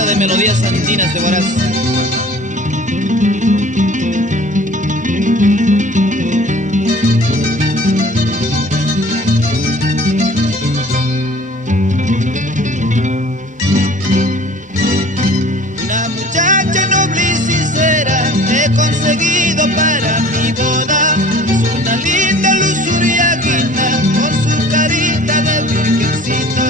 Casa de Melodías Andinas de Huaraz. Una muchacha noble y sincera he conseguido para mi boda. Es una linda lujuria guinda con su carita de virgencita.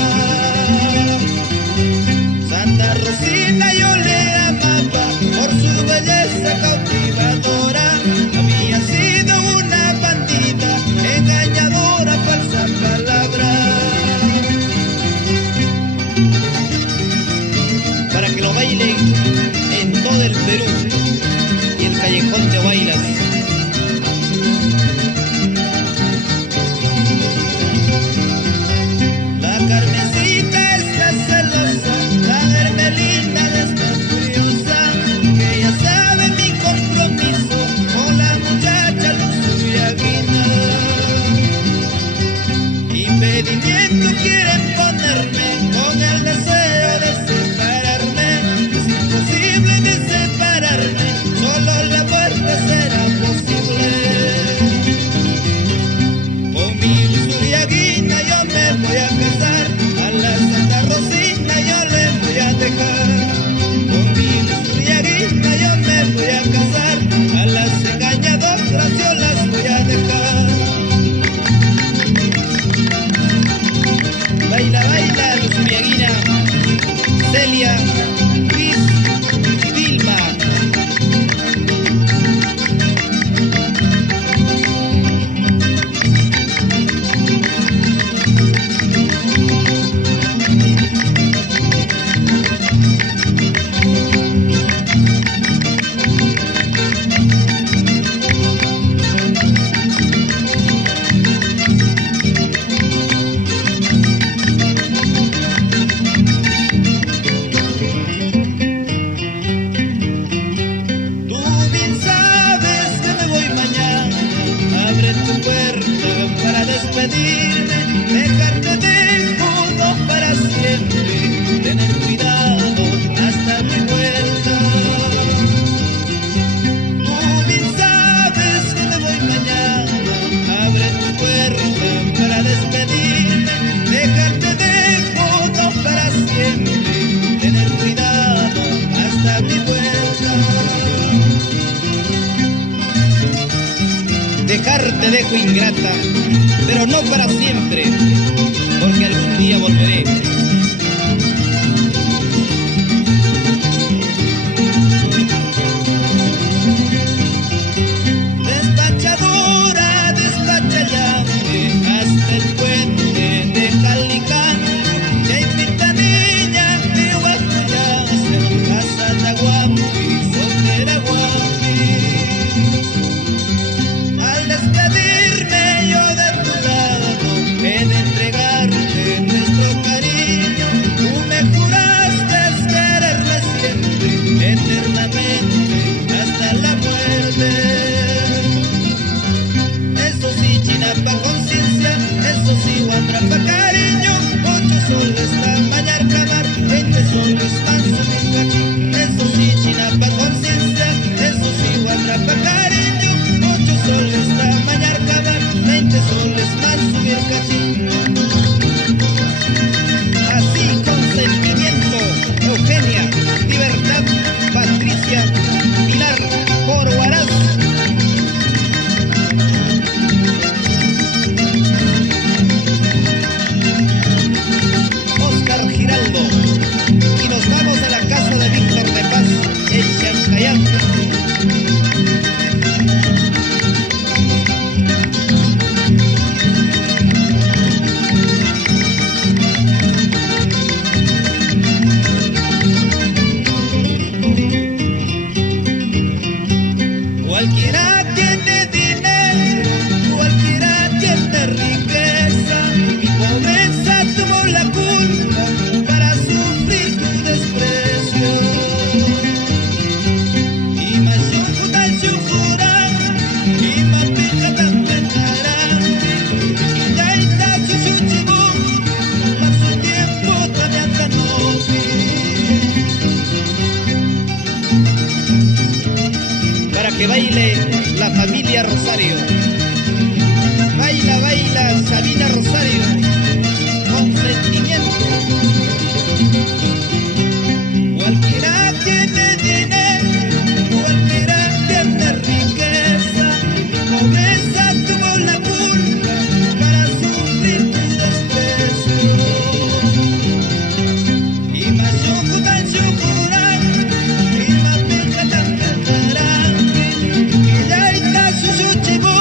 Santa Rosina yo le amaba por su belleza cautivadora. Había sido una bandida, engañadora, falsa palabra. Para que lo bailen en todo el Perú y el callejón de Huaylas. La Carmencita está celosa, la Hermelinda está furiosa, que ella sabe mi compromiso con la muchacha lujuria guinda. Impedimento quieren ponerme con el deseo de separarme. Es imposible de separarme, solo la muerte será posible. Con mi lujuria guinda yo me voy a casar, a la Santa Rosina yo le voy a dejar. Con mi lujuria guinda yo me voy a casar, a las engañadoras yo las voy a dejar. Baila, baila, Luzuriaguina, Celia, Cris, Vilma. Tú bien sabes que me voy mañana, abre tu puerta para despedirme, dejarte dejo no para siempre, tener cuidado hasta mi vuelta. Tú bien sabes que me voy mañana, abre tu puerta para despedirme, dejarte dejo no para siempre, tener cuidado hasta mi vuelta. Dejarte dejo ingrata, pero no para siempre, porque algún día volveré. Despachadora, despacha ya hasta el puente de Calicán. Ya invita niña de Huacuyace, casa de Guapi, soltera Guapi. Al despedirme yo de tu lado, he de entregarte nuestro cariño. Tú me juraste quererme siempre, eternamente, hasta la muerte. Eso sí, chinapa conciencia, eso sí, guandrapa cariño. 8 soles la mañar camar, 20 soles manso mi cachín. Eso sí, chinapa conciencia, eso sí, guandrapa cariño. 8 soles la mañar camar, 20 soles manso mi cachín. Así con sentimiento, Eugenia, Libertad, Patricia, Pilar, por Huaraz. Oscar Giraldo. Y nos vamos a la casa de Víctor de Paz, en Chancayán. que baile la familia Rosario. Baila, baila Sabina Rosario, con sentimiento. Cualquiera tiene dinero, cualquiera tiene riqueza, pobreza tuvo la culpa para sufrir tu desprecio. Y más yucutan yucuran, y más pica tan cantarán, y ya está su yuchibú,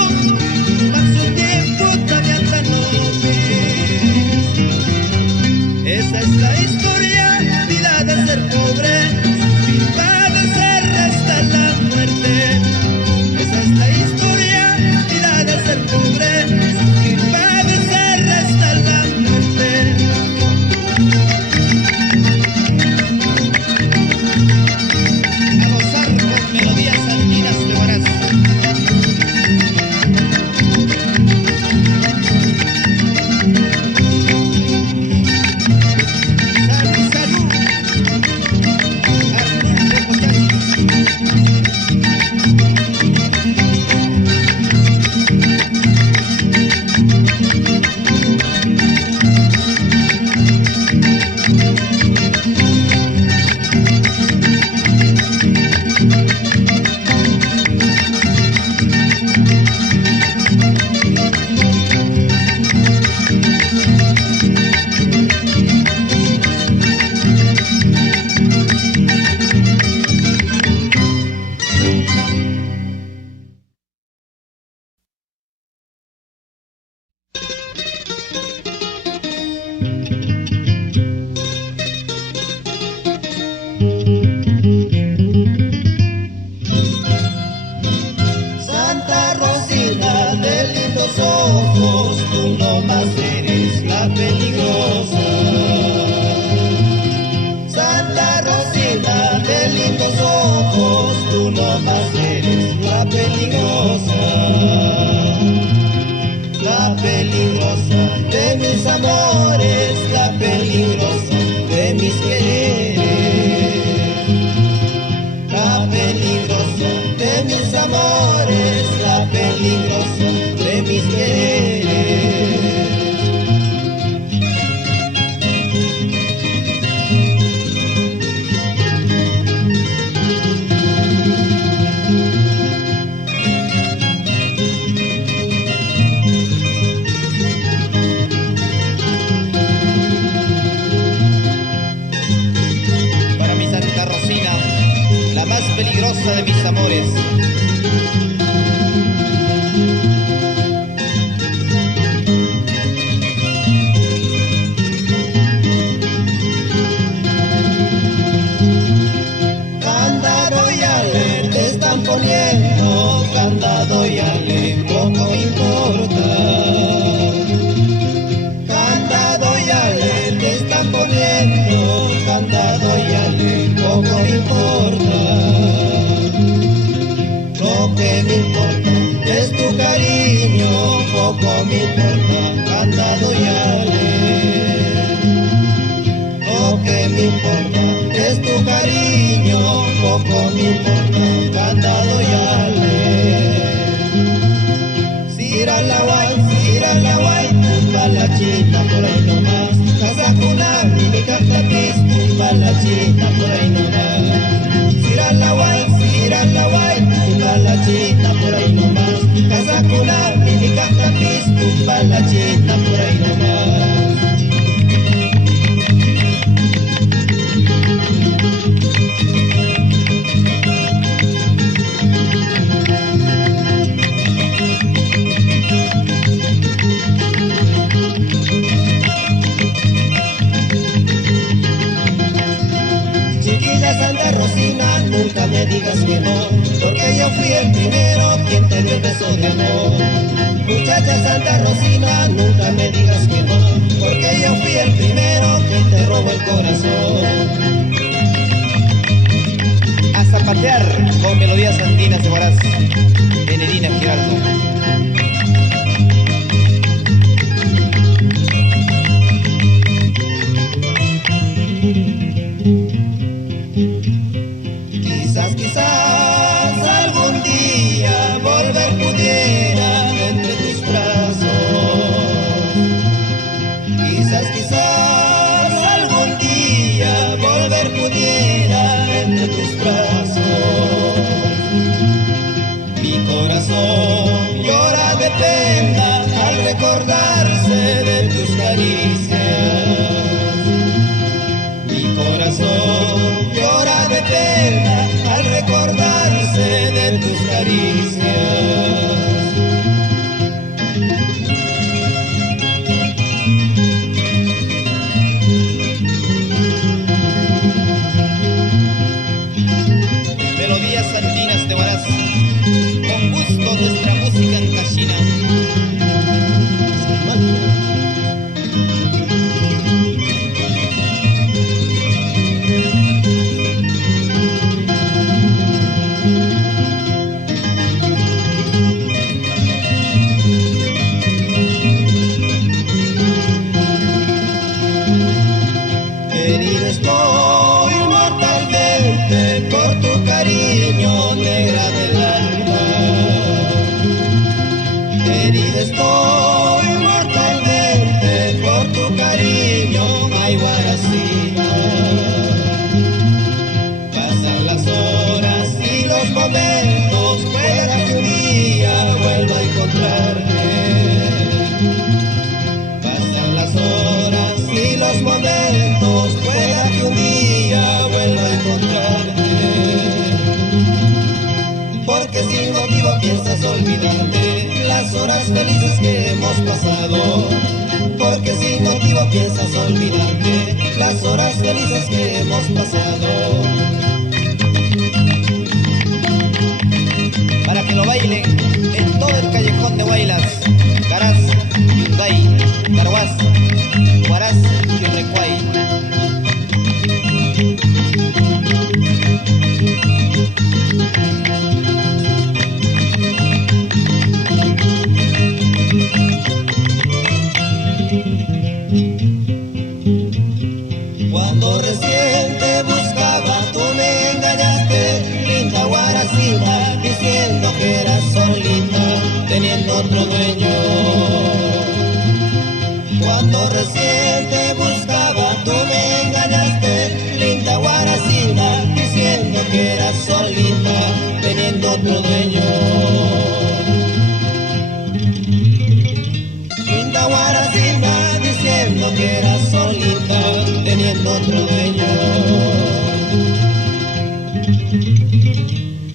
más su tiempo todavía tan esa es la historia, vida de ser pobre, vida de ser hasta la muerte. Esa es la historia, vida de ser pobre, vida de ser hasta la muerte. A gozar con melodías andinas de Huaraz. Santa Rosina de lindos ojos, tú nomás eres la peligrosa. Santa Rosina de lindos ojos, tú nomás eres la peligrosa. La peligrosa de mis amores, la peligrosa de mis quereres. La peligrosa de mis amores, la peligrosa de mis quereres. Para mi Santa Rosina, la más peligrosa de mis amores. Candado y ale te están poniendo, candado y ale poco me importa. Candado y ale te están poniendo, candado y ale poco me importa. Lo que me importa es tu cariño, poco me importa, candado y ale. Lo que me importa es tu cariño, poco me importa, candado y ale. Sira la guay, tumba la chita por ahí nomás. Casa cuna, mini cantapis, tumba la chita por ahí nomás. Sira la guay, tumba la chita por ahí nomás. Casa cuna, mini cantapis, tumba la chita por ahí nomás. Chiquilla Santa Rosina, nunca me digas que no, porque yo fui el primero quien te dio el beso de amor. Muchacha Santa Rosina, nunca me digas que no, porque yo fui el primero quien te robó el corazón. A zapatear con melodías andinas de Huaraz. Benedina Girardo. Quizás algún día caricias. Mi corazón llora de pena al recordarse de tus caricias. Melodías andinas de Huaraz, con gusto nuestra música en Cachina. Herido estoy mortalmente por tu cariño, negra del alma. Herido estoy mortalmente por tu cariño, ay Guaracina. Pasan las horas y los momentos, pueda que un día vuelva a encontrarte. Pasan las horas y los momentos, pueda que un día vuelva a encontrarte. Porque sin motivo piensas olvidarte las horas felices que hemos pasado. Porque sin motivo piensas olvidarte las horas felices que hemos pasado. Para que lo bailen en todo el callejón de Huaylas, Caraz, Yungay, Carhuaz, Huaraz y Recuay. Cuando recién te buscaba, tú me engañaste, linda Guaracina, diciendo que eras solita, teniendo otro dueño. Cuando recién te buscaba, tú me engañaste, linda Guaracina, diciendo que eras solita, teniendo otro dueño. Linda Guaracina, diciendo que eras solita, teniendo otro dueño.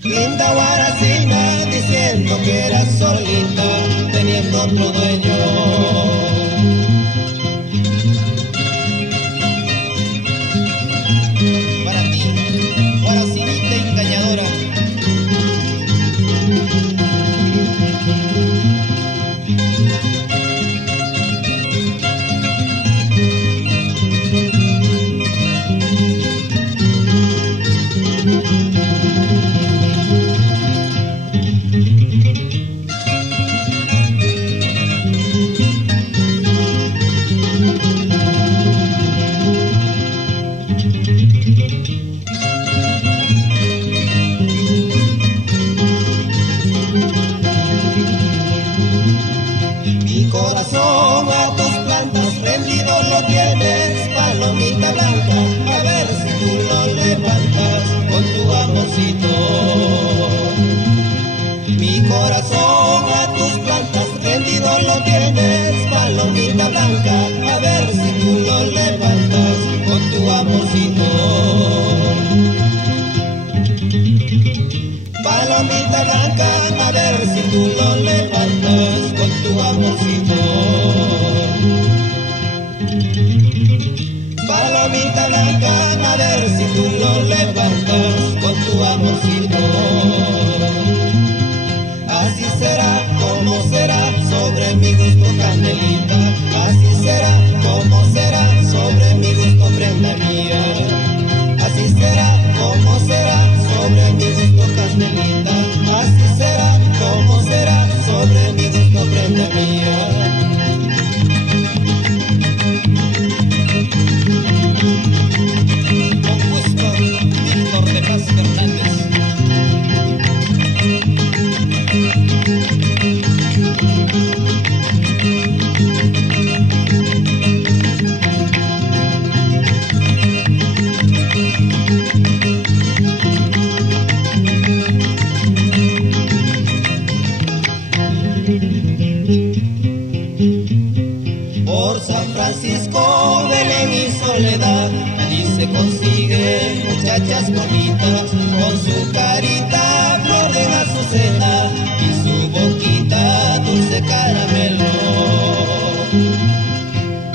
Linda Guaracina, diciendo que eras solita, teniendo otro dueño. Para ti, Guaracinita engañadora. Mi corazón a tus plantas rendido lo tienes, palomita blanca, a ver si tú lo levantas con tu amorcito. Mi corazón a tus plantas rendido lo tienes, palomita blanca, a ver si tú lo levantas con tu amorcito. Palomita blanca, a ver si tú lo levantas con tu amorcito. Palomita blanca, a ver si tú lo levantas con tu amorcito. Así será, como será, sobre mi gusto candelita. Así será, como será, sobre mi gusto prenda mía. Así será, como será, sobre mi gusto candelita. Así será, como será, sobre mi gusto prenda mía. Con gusto, Víctor de Paz. por San Francisco, Belén y Soledad. Allí se consiguen muchachas bonitas, con su carita flor de azucena y su boquita dulce caramelo.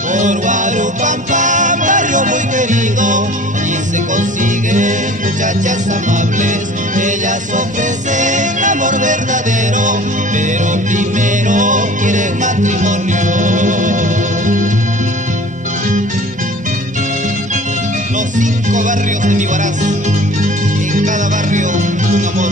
Por Guarupampa, barrio muy querido, allí se consiguen muchachas amables. Ellas ofrecen amor verdadero, pero primero quieren matrimonio. Los 5 barrios de mi Huaraz, en cada barrio un amor.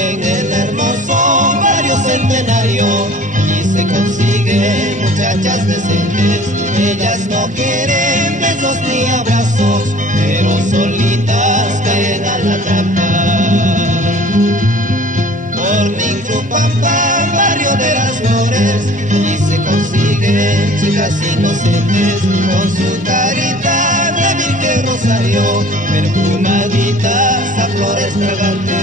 En el hermoso barrio Centenario, allí se consiguen muchachas decentes. Ellas no quieren besos ni abrazos, pero solitas caen a la trampa. Por Micropampa, barrio de las Flores, allí se consiguen chicas inocentes, con su carita de Virgen Rosario, perfumaditas a flores fragantes.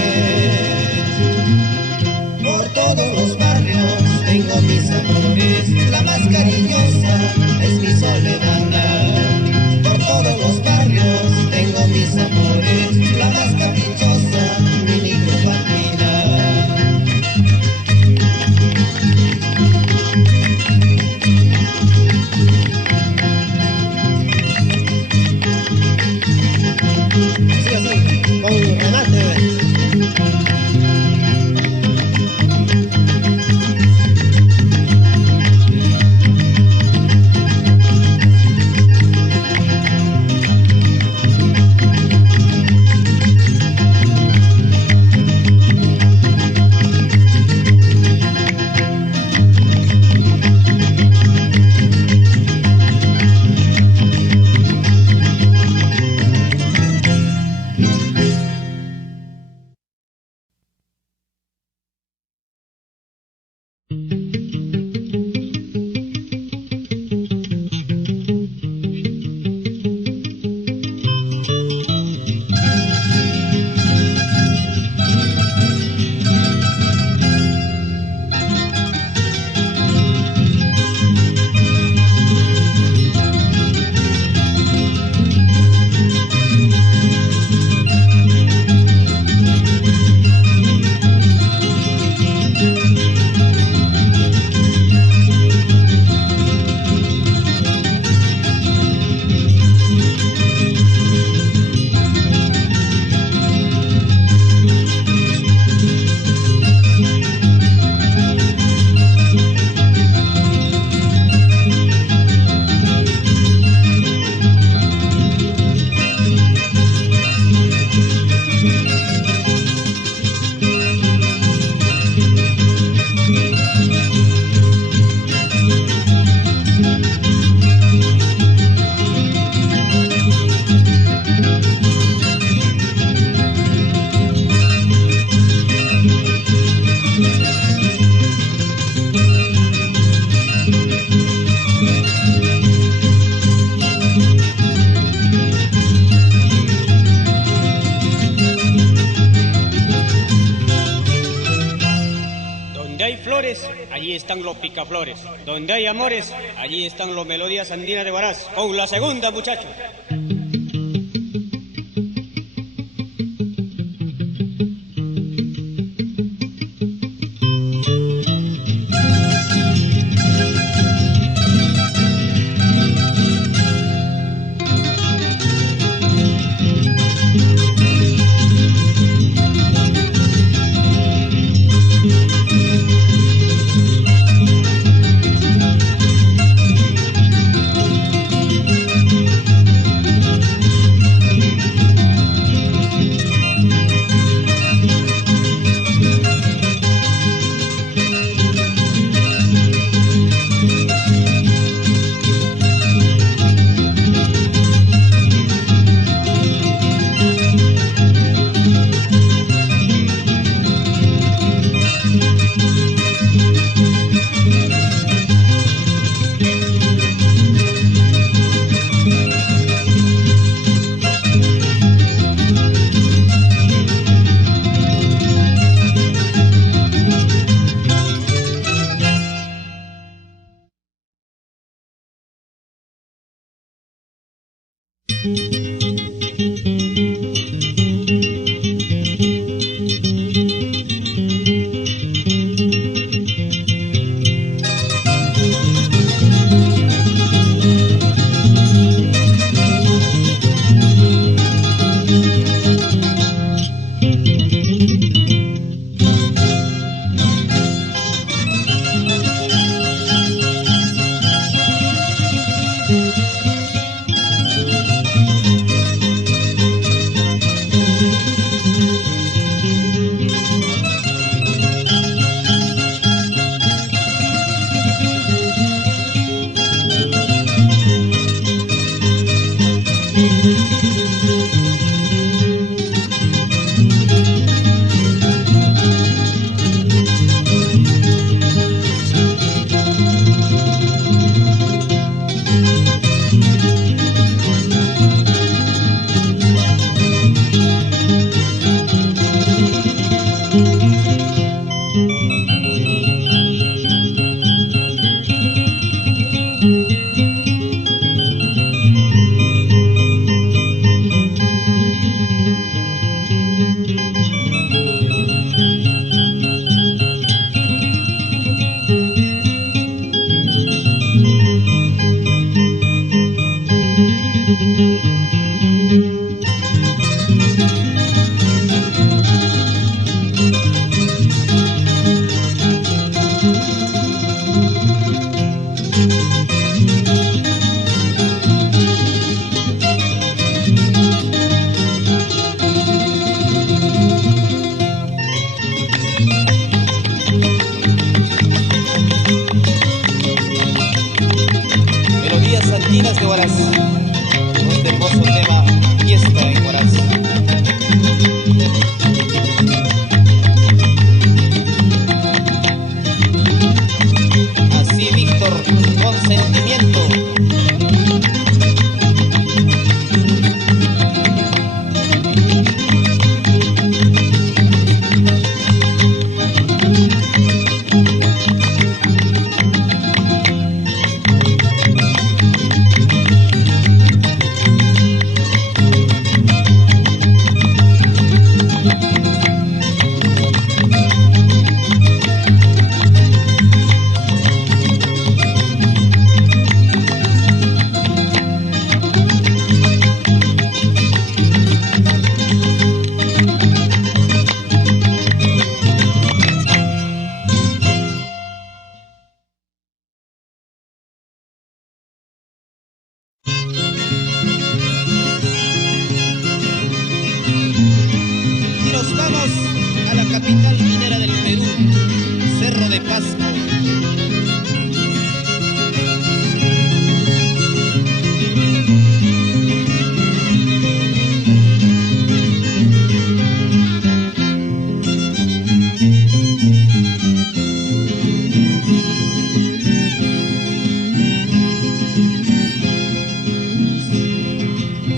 Por todos los barrios tengo mis amores, la más cariñosa es mi Soledad. Por todos los barrios tengo mis amores, la más caprichosa, mi Micropampa. Así, con remate. allí están los picaflores. Donde hay amores, allí están los melodías andinas de Huaraz. Con la segunda, muchachos. nos vamos a la capital minera del Perú, Cerro de Pasco.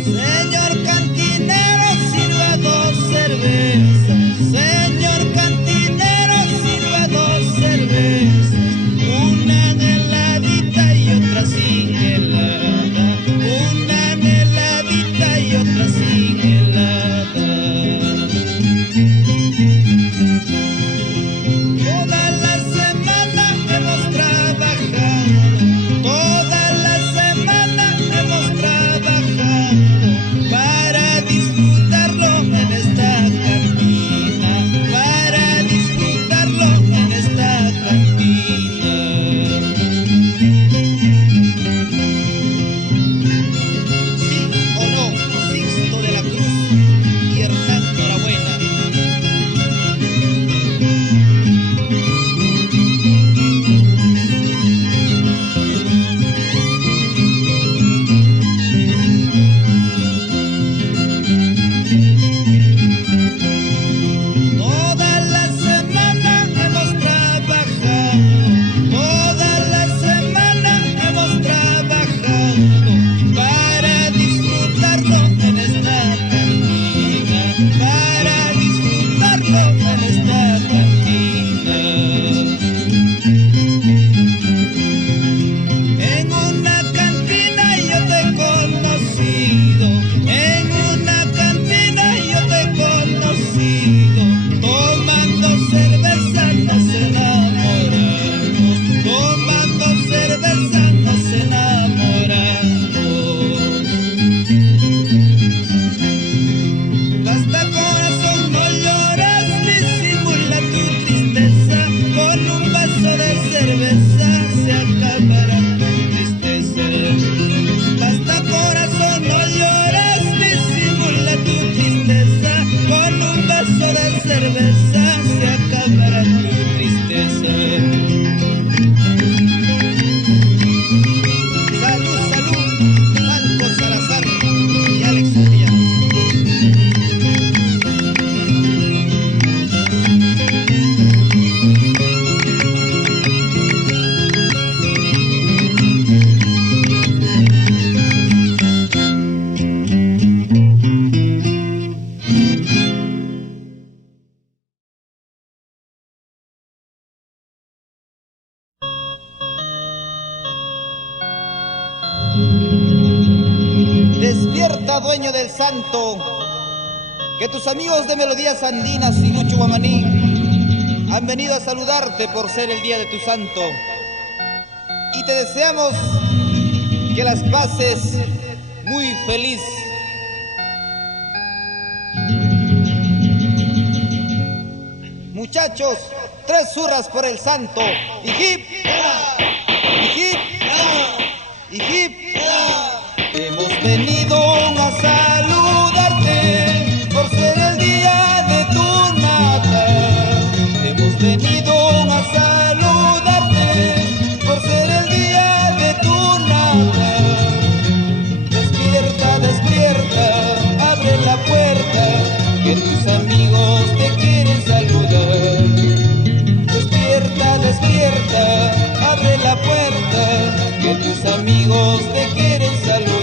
Señor cantinero, sirva dos cervezas. Señor cantinero, sirva dos cervezas. Una heladita y otra sin helada. Una heladita y otra sin helada. Toda la semana hemos trabajado. Toda la semana hemos trabajado para disfrutarlo en esta cantina, para disfrutarlo en esta cantina. ¿Sí o no, Sixto de la Cruz y Hernán Norabuena? Toda la semana hemos trabajado, toda la semana hemos trabajado para disfrutarlo en esta cantina, para disfrutarlo en esta cantina. En una cantina yo te he conocido, en una cantina yo te he conocido, tomando cerveza nos enamoramos, tomando cerveza nos enamoramos. Basta corazón, no lloras, disimula tu tristeza, con un vaso de cerveza se acabará tu tristeza. Basta corazón, no lloras, disimula tu tristeza, con un vaso de cerveza se acabará tu tristeza. Salud, salud, Marco Salazar y Alex Uria. Despierta, dueño del santo, que tus amigos de Melodías Andinas y Lucho Guamaní han venido a saludarte por ser el día de tu santo. Y te deseamos que las pases muy feliz. Muchachos, 3 zurras por el santo. Y hip, y hip, y hip. Hemos venido a saludarte por ser el día de tu nata. Hemos venido a saludarte por ser el día de tu nata. Despierta, despierta, abre la puerta, que tus amigos te quieren saludar. Despierta, despierta, abre la puerta, que tus amigos te quieren saludar.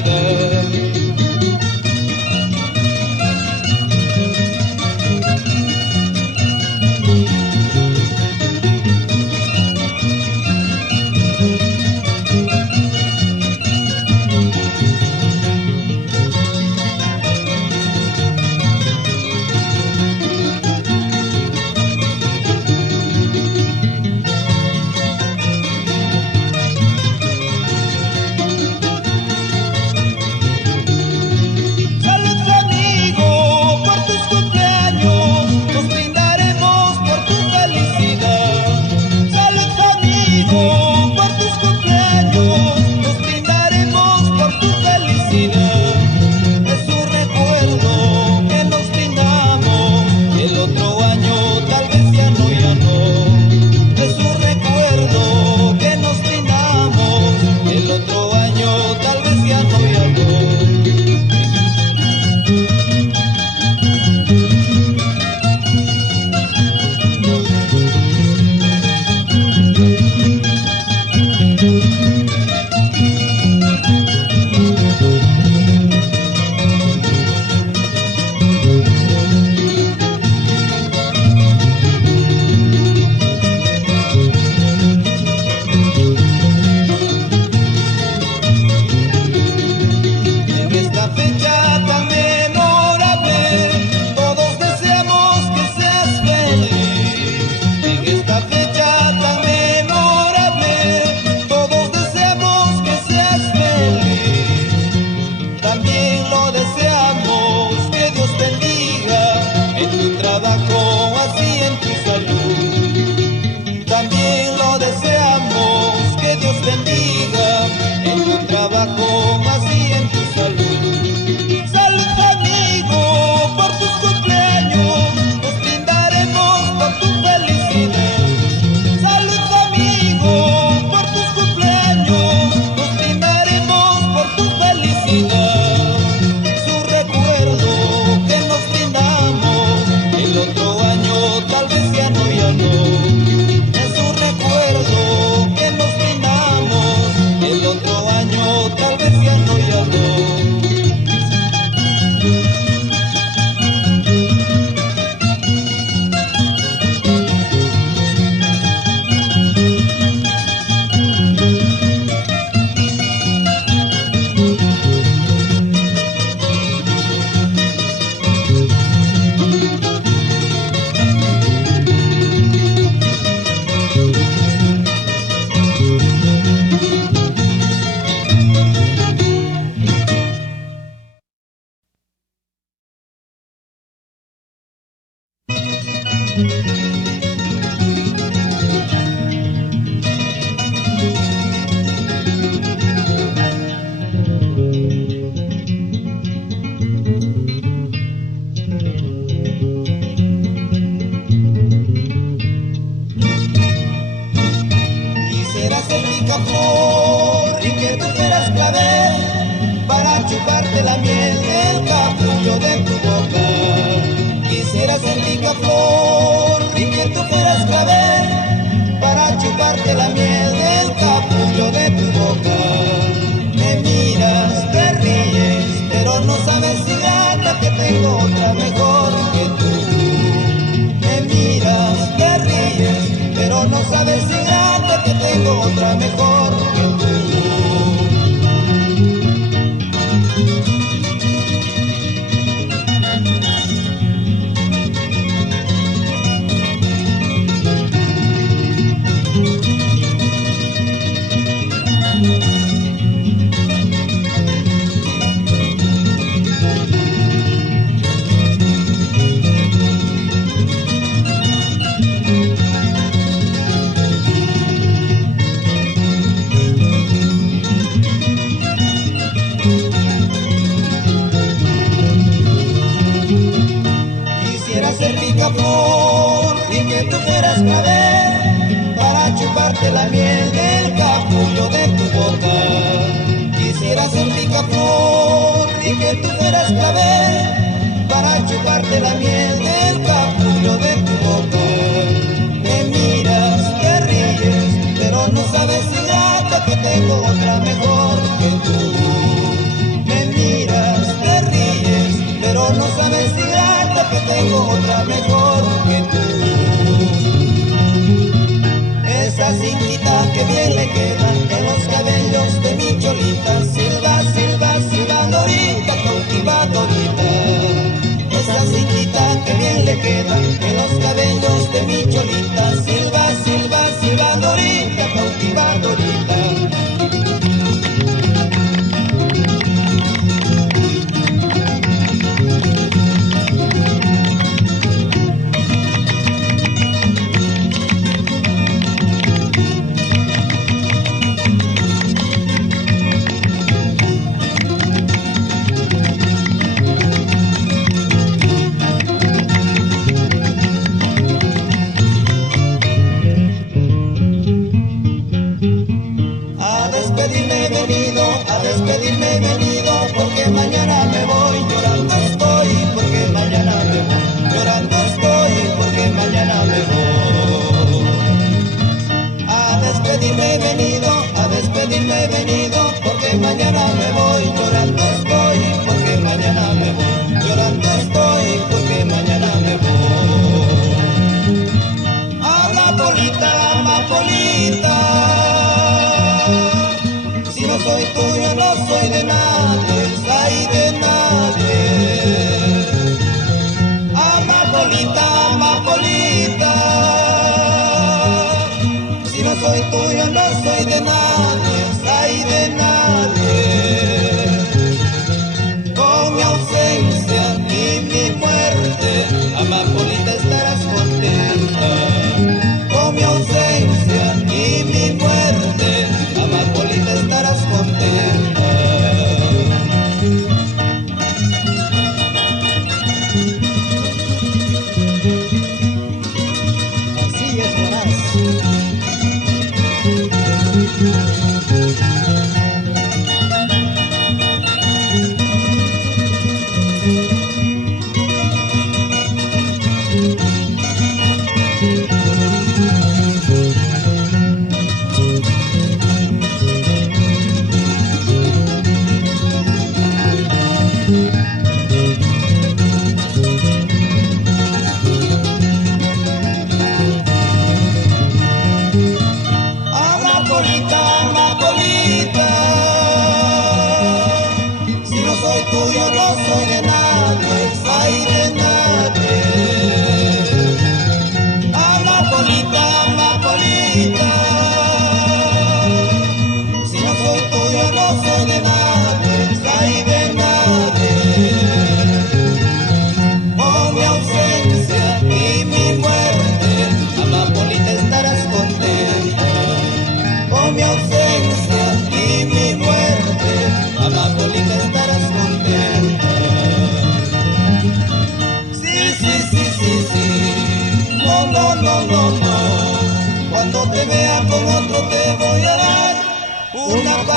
Quisiera ser picaflor y que tú fueras clavel para chuparte la miel del capullo de tu boca. Quisiera ser picaflor y que tú fueras clavel para chuparte la miel del capullo de tu boca. Me miras, te ríes, pero no sabes si gata que tengo otra mejor que tú. Me miras, te ríes, pero no sabes si gata que tengo otra mejor que tú. Quisiera ser picaflor y que tú fueras clavel para chuparte la miel del capullo de tu boca. Quisiera ser picaflor y que tú fueras clavel para chuparte la miel del capullo de tu boca. Me miras, te ríes, pero no sabes si gata que tengo otra mejor que tú. Me miras, te ríes, pero no sabes si gata que tengo otra mejor que tú. Esa cintita que bien le queda en los cabellos de mi cholita, silba, silba, silbadorita, cautivadorita. Esa cintita que bien le queda en los cabellos de mi cholita, silba, silba, silbadorita, cautivadorita. A despedirme he venido, porque mañana me voy, llorando estoy, porque mañana me voy, llorando estoy, porque mañana me voy. A despedirme he venido, a despedirme he venido, porque mañana me voy, llorando estoy, porque mañana me voy, llorando estoy, porque mañana me voy. Amapolita, amapolita, no soy tuyo, no soy de nadie, ay de nadie. Amapolita, amapolita, si no soy tuyo, no soy de nadie, ay de nadie. Con mi ausencia y mi muerte, amapolita, estarás contenta. Con mi ausencia y mi muerte, amapolita, estarás contenta.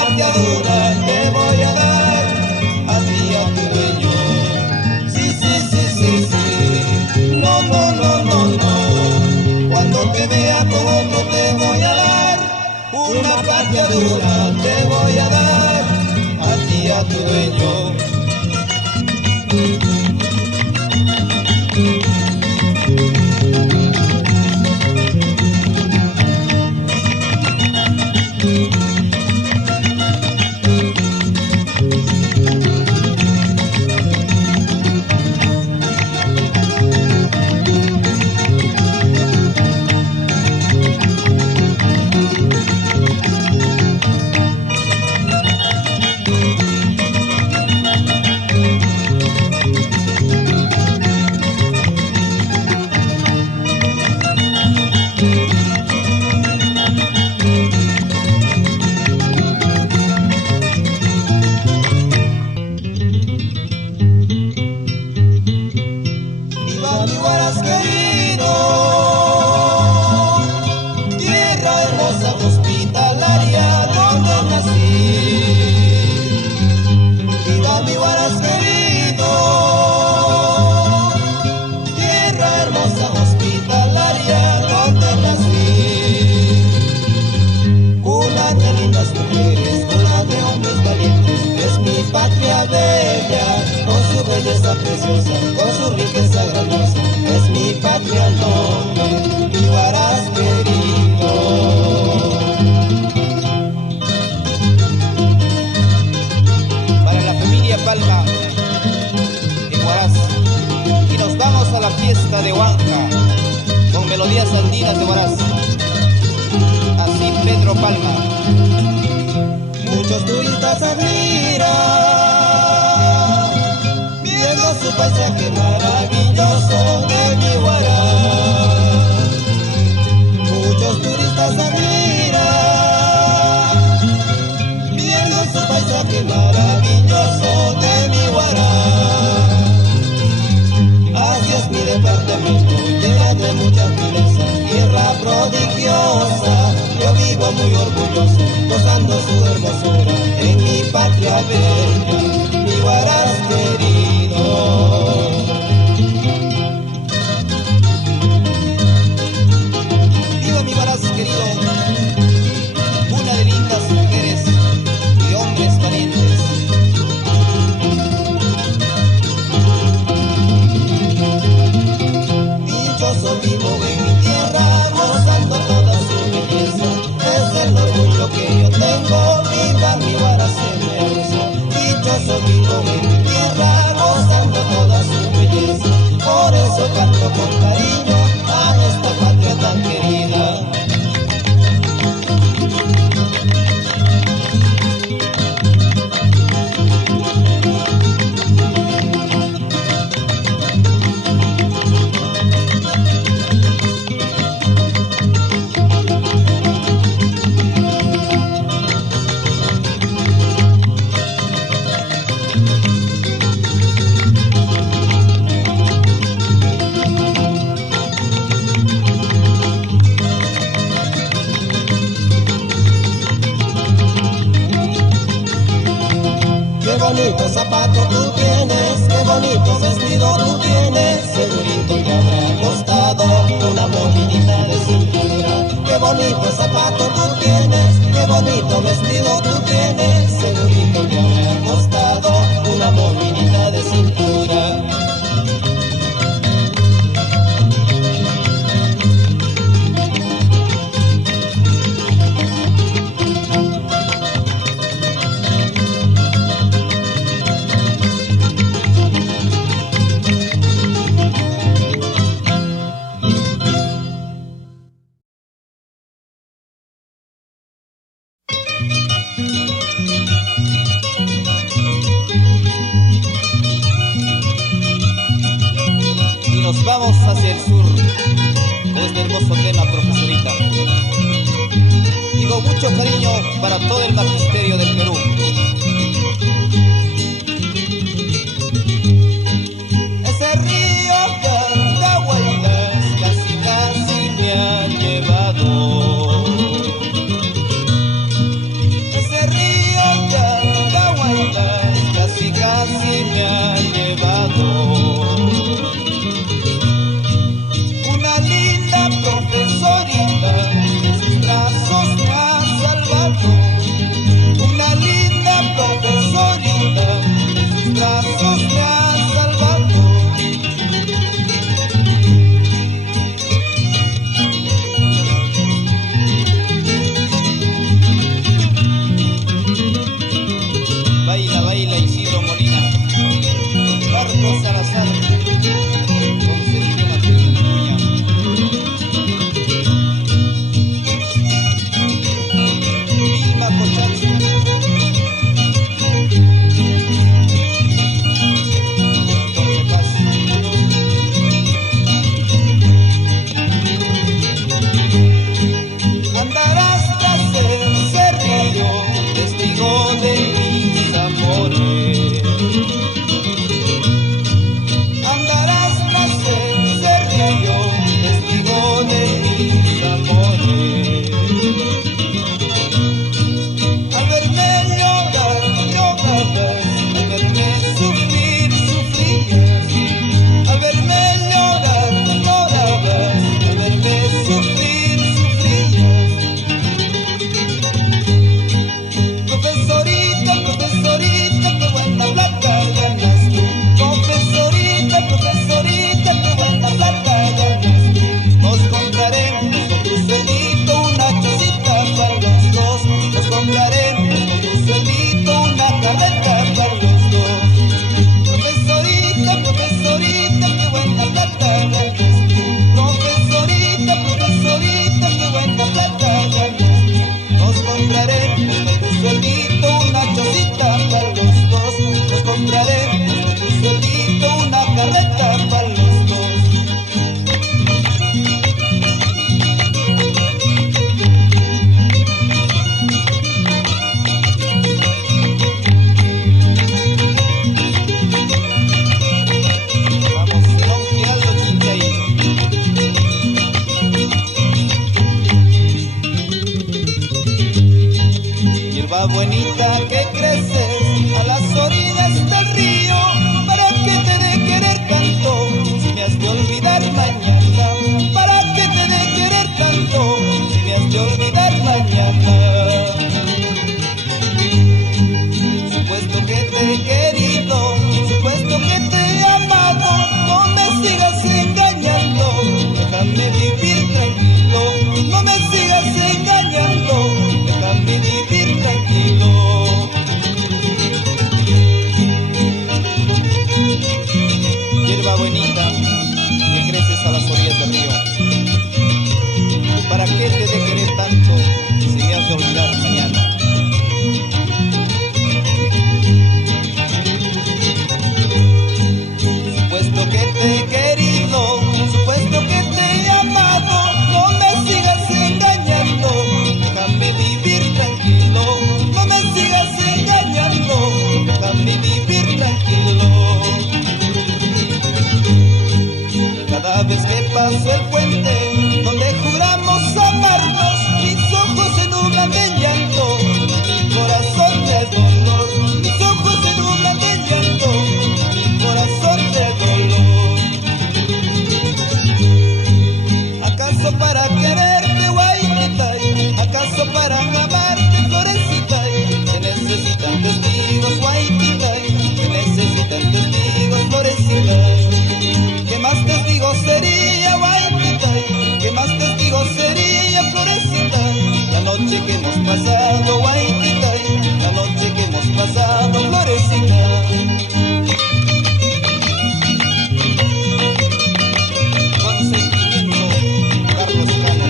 patria dura te voy a dar, a ti a tu dueño. Sí, sí, sí, sí, sí. No, no, no, no, no. Cuando te vea con otro te voy a dar, una patria dura te voy a dar, a ti a tu dueño. Preciosa, con su riqueza grandiosa, es mi patria noble, mi Huaraz querido. Para la familia Palma de Huaraz, y nos vamos a la fiesta de Huanca, con melodías andinas de Huaraz. Así Pedro Palma. Muchos turistas admiran su paisaje maravilloso de mi Huaraz. Muchos turistas admiran, viendo su paisaje maravilloso de mi Huaraz. Así es mi departamento, llena de mucha fineza, tierra prodigiosa. Yo vivo muy orgulloso, gozando su hermosura en mi patria bella, mi Huaraz querido. Viva mi Huaraz querido, una de lindas mujeres y hombres valientes. Dichoso vivo en mi tierra, gozando toda su belleza. Es el orgullo que yo tengo, viva mi Huaraz hermoso. Dichoso vivo en mi tierra, gozando toda su belleza. Por eso canto con cariño a esta patria tan querida. Qué bonito zapato tú tienes, qué bonito vestido tú tienes, segurito te habrá costado una movilidad de cintura. Qué bonito zapato tú tienes, qué bonito vestido tú tienes, segurito te habrá costado una movilidad de cintura. Nos vamos hacia el sur con este hermoso tema, profesorita. Y con mucho cariño para todo el magisterio del Perú. Ese río que da vueltas casi casi me ha llevado. Ese río ¿para qué te de querer tanto si me has de olvidar mañana? Supuesto que te he querido, supuesto que te he amado, no me sigas engañando, déjame vivir tranquilo, no me sigas engañando, déjame vivir tranquilo. Cada vez que paso el puente donde juramos amarnos, mis ojos se nublan de llanto, mi corazón de dolor, mis ojos se nublan de llanto, mi corazón de dolor. ¿Acaso para quererte, Guayquitay? ¿Acaso para amarte, Florecita? Se necesitan testigos, Guayquitay, se necesitan testigos, Florecita. ¿Qué más testigos sería, Guayquitay? ¿Qué más testigos sería, Florecita? La noche que hemos pasado, Guayquitay, la noche que hemos pasado, Florecita. Con sentimiento, Carlos Cano.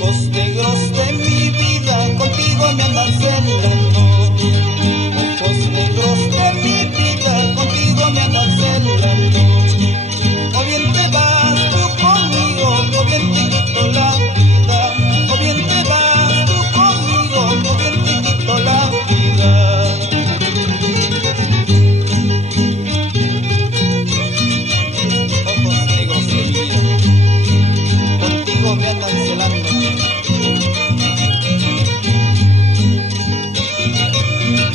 Ojos negros de mi vida, contigo me andan celando. Ojos negros de mi vida, contigo me andan celando. O bien te vas tú conmigo, o bien te quito la vida. O bien te vas tú conmigo, o bien te quito la vida. Ojos negros de mi vida, contigo me andan celando.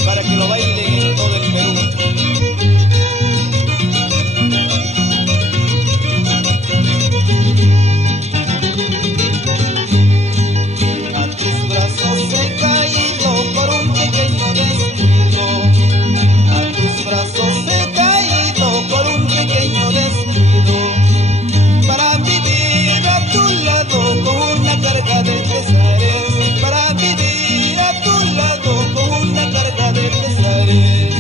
Para que lo bailen en todo el Perú. A tus brazos he caído por un pequeño descuido. A tus brazos he caído por un pequeño descuido. Para vivir a tu lado con una carga de pesares. Para vivir a tu lado con una carga de pesares.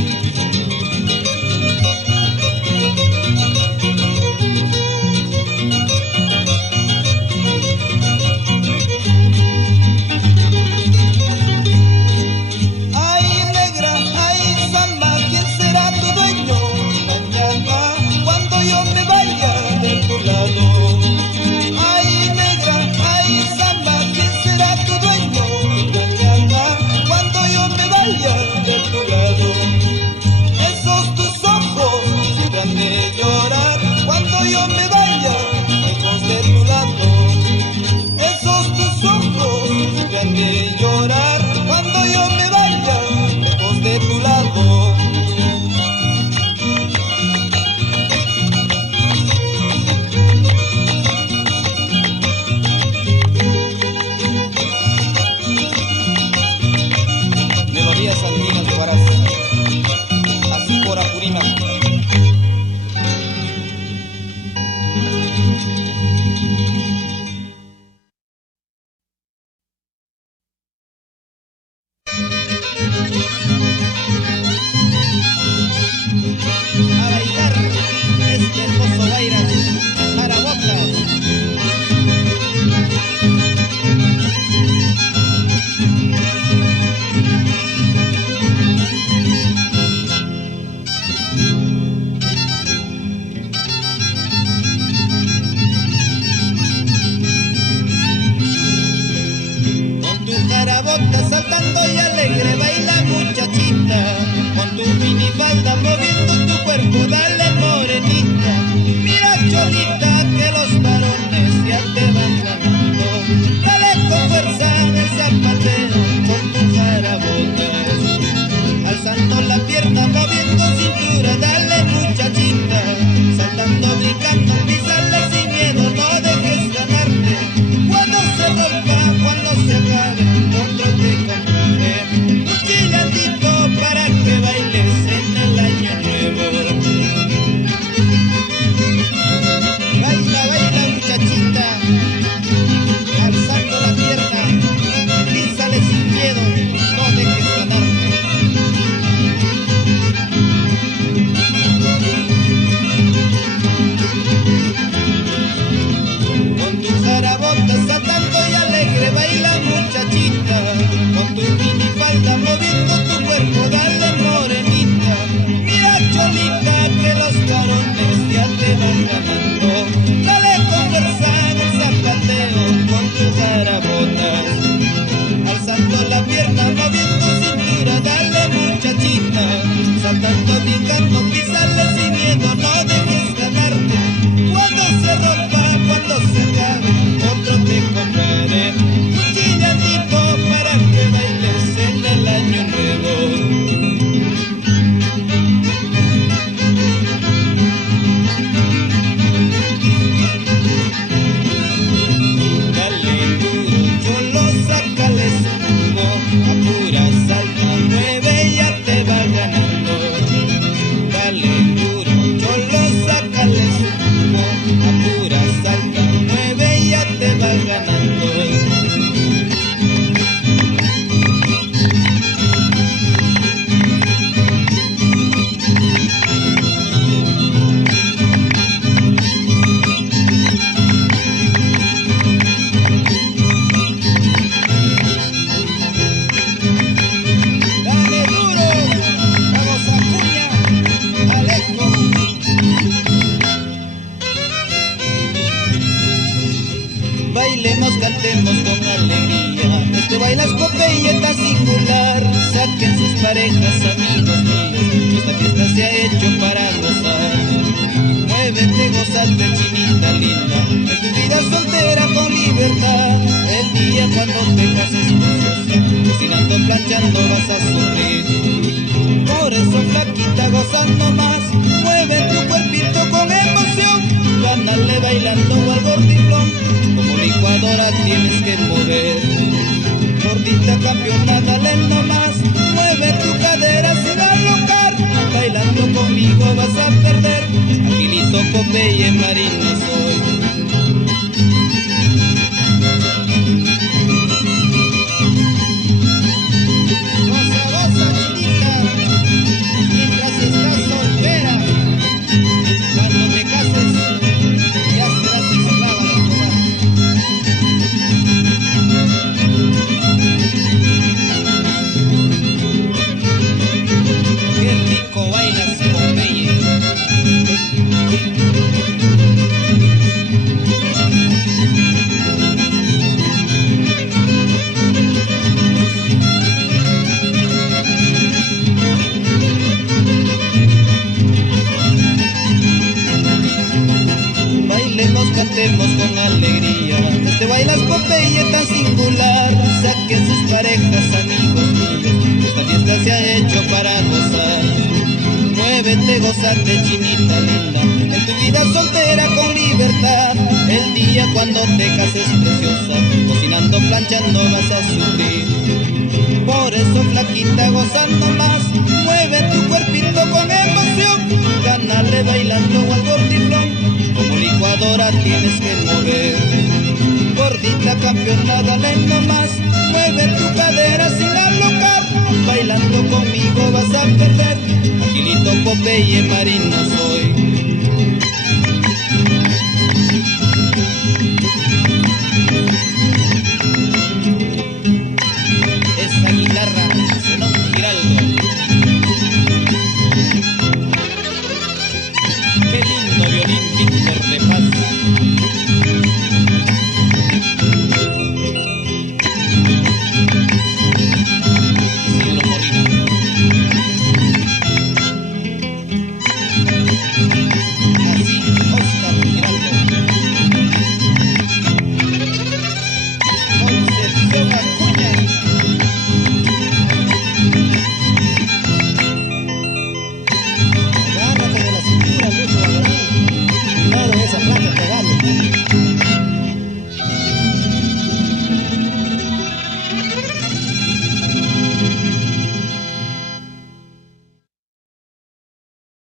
Ay negra, ay samba, ¿quién será tu dueño? Mañana cuando yo me vaya de tu lado. Ay negra, ay samba, ¿quién será tu dueño? Mañana cuando yo me vaya de tu lado. Esos tus ojos se han de llorar cuando yo me vaya lejos de tu lado. Esos tus ojos se han de llorar cuando yo me vaya lejos de tu lado. Melodías andinas de Huaraz, así por Apurímac. A bailar este hermoso Guayras, Arabotas. buscando pisarle sin miedo, no dejes ganarte. Cuando se rompa, cuando se acabe, otro te compraré. Un chillanito para que bailes en el año nuevo. Bailemos, cantemos con alegría, este baile es Popeyeta singular. Saquen sus parejas, amigos míos, esta fiesta se ha hecho para gozar. Muévete, gózate, chinita linda, en tu vida soltera con libertad. El día cuando te cases preciosa, cocinando, planchando vas a sufrir. Por eso flaquita, gozando más, mueve tu cuerpito con emoción. Gánale bailando al gordiflón, como licuadora tienes que mover. Gordita campeona, dale nomás, mueve tu cadera sin alocar. Bailando conmigo vas a perder, Agilito, Popeye, marino soy. Cantemos con alegría, este baile es Popeye tan singular. Saquen sus parejas, amigos míos, esta fiesta se ha hecho para gozar. Muévete, gózate, chinita linda, en tu vida soltera con libertad. El día cuando te cases preciosa, cocinando, planchando vas a sufrir. Por eso flaquita, gozando más, mueve tu cuerpito con emoción. Gánale bailando al gordiflón, como licuadora tienes que mover. Gordita campeona, dale nomás, mueve tu cadera sin alocar. Bailando conmigo vas a perder, Agilito, Popeye, marino soy. Esa guitarra sonó Giraldo. Qué lindo violín, Víctor de Paz.